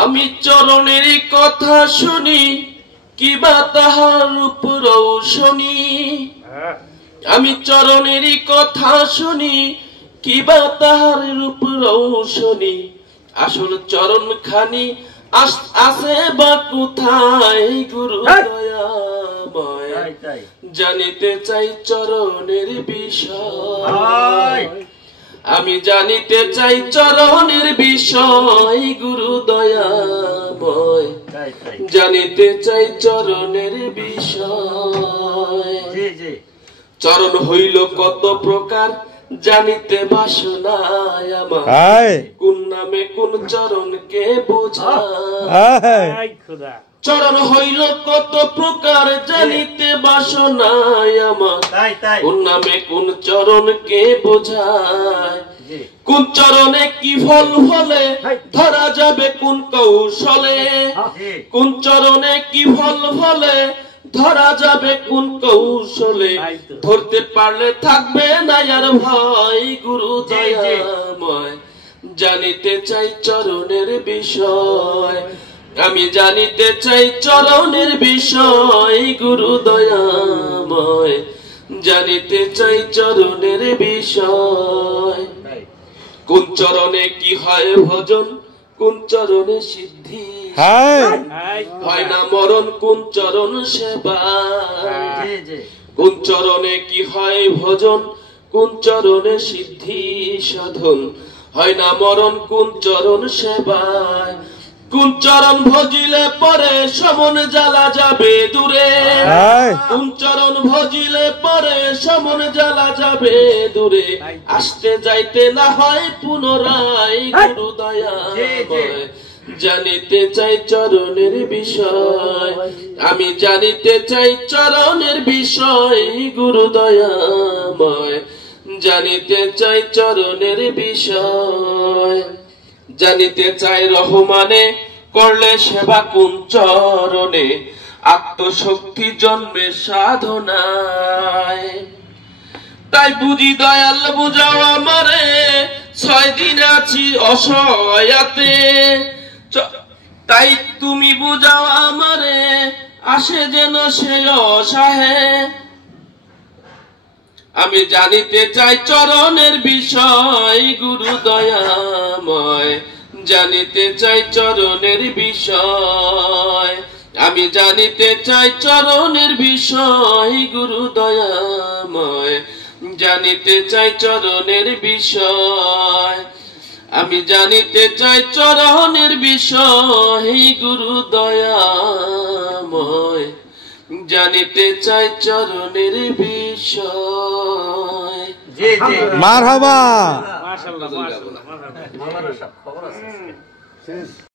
আমি চরণের কথা শুনি কিবা তাহার উপর শুনি আমি চরণের কথা শুনি কিবা তাহার উপর শুনি আসল চরণ খানি আছে বা কোথায় গুরু দয়াময় জানিতে চাই চরণের বিষয় আমি জানিতে চাই চরণের বিষয় গুরু দয়াময় জানিতে চাই চরণের বিষয় চরণ হইল কত প্রকার জানিতে বাসনায় আমার কোন নামে কোন চরণকে বোঝায় চরণ হইল কত প্রকার জানিতে বাসনায় আমার কোন নামে কোন চরণকে বোঝায় কোন চরণে কি ফল ফলে ধরা যাবে কোন কৌশলে কোন চরণে কি ফল ফলে ধরা যাবে কোন কৌশলে ধরতে পারলে থাকবে না আর ভয় গুরু দয়াময় জানিতে চাই চরণের বিষয় আমি জানিতে চাই চরণের বিষয় গুরু দয়াময় জানিতে চাই চরণের বিষয় কোন চরণে কি হয় ভজন কোন চরণে সিদ্ধি হয় না মরণ কোন চরণ সেবা কোন চরণে কি হয় ভজন কোন চরণে সিদ্ধি সাধন হয় না মরণ কোন চরণ সেবায় কোন চরণ ভজিলে পরে সমন জ্বালা যাবে দূরে কোন চরণ ভজিলে পরে সমন জ্বালা যাবে দূরে আসতে যাইতে না হয় পুনরায় গুরু দয়াময় জানিতে চাই চরণের বিষয় আমি জানিতে চাই চরণের বিষয় গুরু দয়াময় জানিতে চাই চরণের বিষয় জানিতে চাই রহমানে করলে সেবা কোন চরণে আত্মশক্তি জন্মে সাধনায় তাই বুঝি দয়াল বুঝাও আমারে 6 দিন আছি অসহায়াতে তাই তুমি বুঝাও আমারে আসে যেন সে অসহায় আমি জানিতে চাই চরণের বিষয় গুরু দয়াময় জানিতে চাই চরণের বিষয় আমি জানিতে চাই চরণের বিষয় গুরু দয়াময় জানিতে চাই চরণের বিষয় আমি জানিতে চাই চরণের বিষয় গুরু দয়াময় জানিতে চাই চরণের বিষয় মারহাবা মাশাআল্লাহ মাশাআল্লাহ